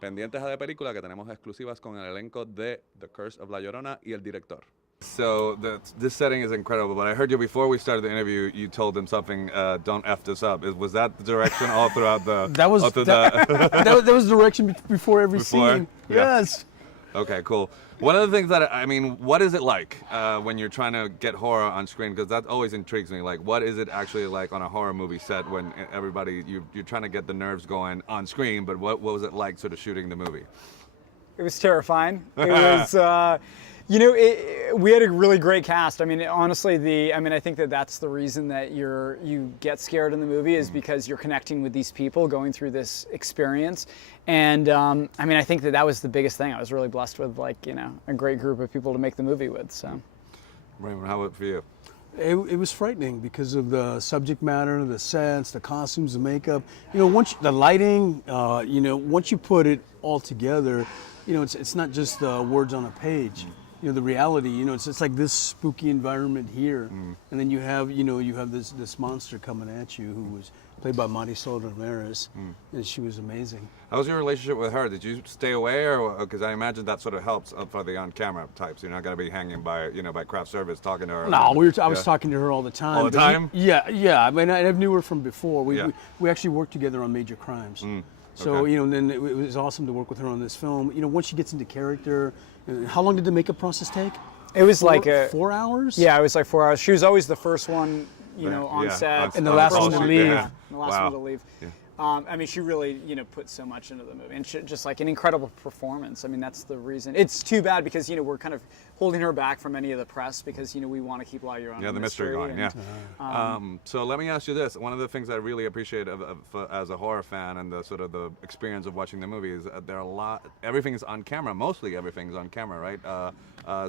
pendientes a de película que tenemos exclusivas con el elenco de The Curse of La Llorona y el director. So this setting is incredible, but I heard you before we started the interview, you told them something, don't F this up. Was that the direction all throughout the... That was that was direction before every scene. Yeah. Yes. Okay, cool. One of the things that, I mean, what is it like when you're trying to get horror on screen? Because that always intrigues me. Like, what is it actually like on a horror movie set when everybody, you're trying to get the nerves going on screen, but what was it like sort of shooting the movie? It was terrifying. It was, you know, we had a really great cast. I mean, honestly, I think that's the reason that you get scared in the movie is because you're connecting with these people going through this experience. And I mean, I think that was the biggest thing. I was really blessed with, like, you know, a great group of people to make the movie with. So, Raymond, how about for you? It was frightening because of the subject matter, the sets, the costumes, the makeup. You know, once the lighting, you know, once you put it all together, you know, it's not just words on a page. You know, the reality, you know, it's like this spooky environment here. And then you have this monster coming at you who was played by Marisol Ramirez, and she was amazing. How was your relationship with her? Did you stay away, or because I imagine that sort of helps for the on-camera types? You're not going to be hanging by, you know, by craft service talking to her. No, I was talking to her all the time. All the time? Yeah. I mean, I knew her from before. We actually worked together on Major Crimes. So, you know, and then it was awesome to work with her on this film. You know, once she gets into character, how long did the makeup process take? It was 4 hours? Yeah, it was like 4 hours. She was always the first one, you know, on set. And the last one to leave. Yeah. The last one to leave. Yeah. I mean, she really, you know, put so much into the movie, and just like an incredible performance. I mean, that's the reason. It's too bad because, you know, we're kind of holding her back from any of the press because, you know, we want to keep La Llorona. Yeah, the mystery going. So let me ask you this: one of the things I really appreciate as a horror fan and the sort of the experience of watching the movie is there are a lot. Everything is on camera. Mostly everything's on camera, right?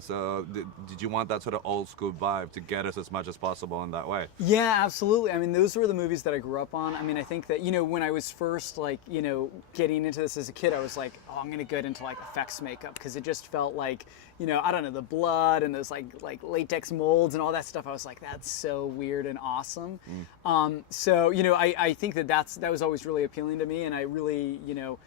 So did you want that sort of old school vibe to get us as much as possible in that way? Yeah, absolutely. I mean, those were the movies that I grew up on. I mean, I think that, you know, when I was first, like, you know, getting into this as a kid, I was like, oh, I'm going to get into, like, effects makeup because it just felt like, you know, I don't know, the blood and those, like latex molds and all that stuff. I was like, that's so weird and awesome. So, you know, I think that was always really appealing to me, and I really, you know,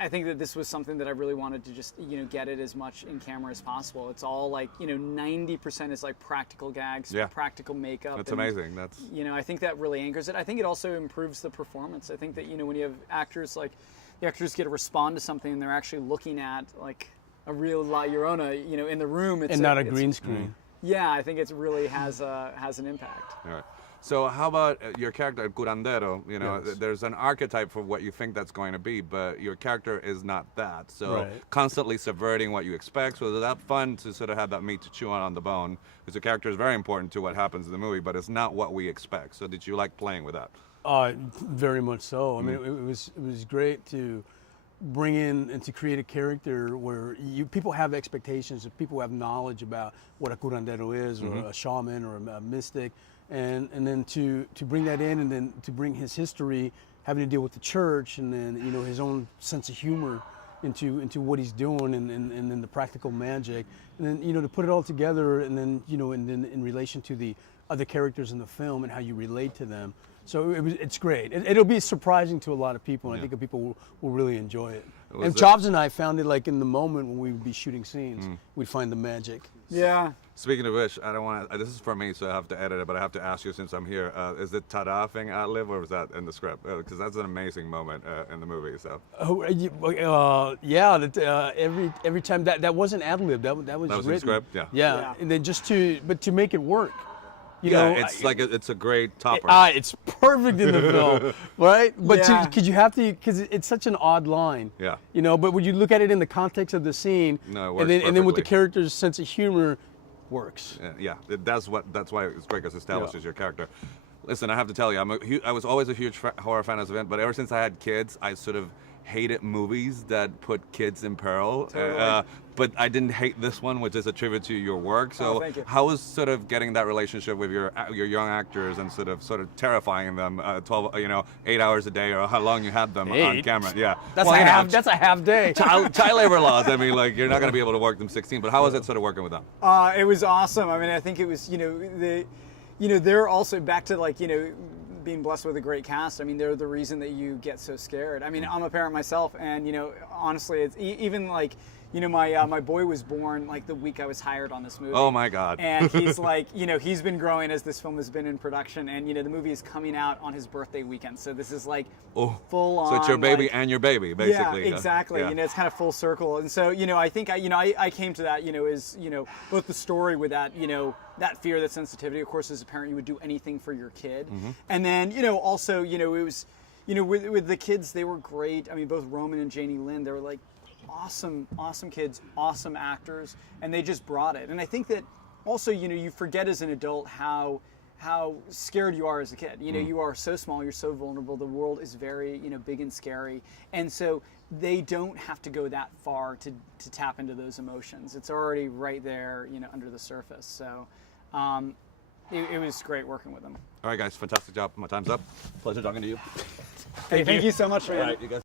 I think that this was something that I really wanted to just, you know, get it as much in camera as possible. It's all like, you know, 90% is like practical gags, practical makeup. That's amazing. That's, you know, I think that really anchors it. I think it also improves the performance. I think that, you know, when you have actors, like, the actors get to respond to something and they're actually looking at, like, a real La Llorona, you know, in the room. And not a green screen. Yeah, I think it really has an impact. All right. So how about your character, Curandero? You know, there's an archetype for what you think that's going to be, but your character is not that. So constantly subverting what you expect. So is that fun to sort of have that meat to chew on the bone? Because the character is very important to what happens in the movie, but it's not what we expect. So did you like playing with that? Very much so. I mean, it was great to bring in and to create a character where people have expectations, people have knowledge about what a curandero is, or a shaman, or a mystic. And then to bring that in, and then to bring his history, having to deal with the church, and then, you know, his own sense of humor into what he's doing, and then the practical magic, and then, you know, to put it all together, and then, you know, and then in relation to the other characters in the film and how you relate to them. So it's great. It'll be surprising to a lot of people, and I think people will really enjoy it. And Chavez and I found it, like, in the moment when we would be shooting scenes, we'd find the magic. Yeah. Speaking of which, I don't want to, this is for me, so I have to edit it, but I have to ask you since I'm here, is it ta-da thing ad-lib, or was that in the script? Because that's an amazing moment in the movie, so. Yeah, every time, that wasn't ad-lib, that was written. In the script, yeah. And then to make it work. You know, it's it's a great topper. It's perfect in the film, right? But because it's such an odd line. Yeah. You know, but when you look at it in the context of the scene, no, it works and then with the character's sense of humor, works. Yeah. That's why it's great, because it establishes your character. Listen, I have to tell you, I was always a huge horror fan as an event, but ever since I had kids, I sort of hated movies that put kids in peril. Totally. But I didn't hate this one, which is a tribute to your work. So how was sort of getting that relationship with your young actors and sort of terrifying them 8 hours a day, or how long you had them on camera? Yeah. That's a half day. Child labor laws. I mean, like, you're not going to be able to work them 16, but how was it sort of working with them? It was awesome. I mean, I think it was, they're also back to, like, being blessed with a great cast. I mean, they're the reason that you get so scared. I mean, I'm a parent myself, and honestly, it's even like. My boy was born like the week I was hired on this movie. Oh my God. And he's like, he's been growing as this film has been in production, and the movie is coming out on his birthday weekend. So this is like full on. So it's your baby like, and your baby, basically. Yeah, exactly. Yeah. It's kind of full circle. And so, I think I came to that, is, both the story with that, that fear, that sensitivity. Of course, as a parent, you would do anything for your kid. Mm-hmm. And then, also, it was, with the kids, they were great. I mean, both Roman and Janie Lynn, they were like, awesome kids, awesome actors, and they just brought it. And I think that also, you forget as an adult how scared you are as a kid. You are so small, you're so vulnerable. The world is very, big and scary. And so they don't have to go that far to tap into those emotions. It's already right there, under the surface. So it was great working with them. All right, guys, fantastic job. My time's up. Pleasure talking to you. Thank you so much, man. All right, you guys.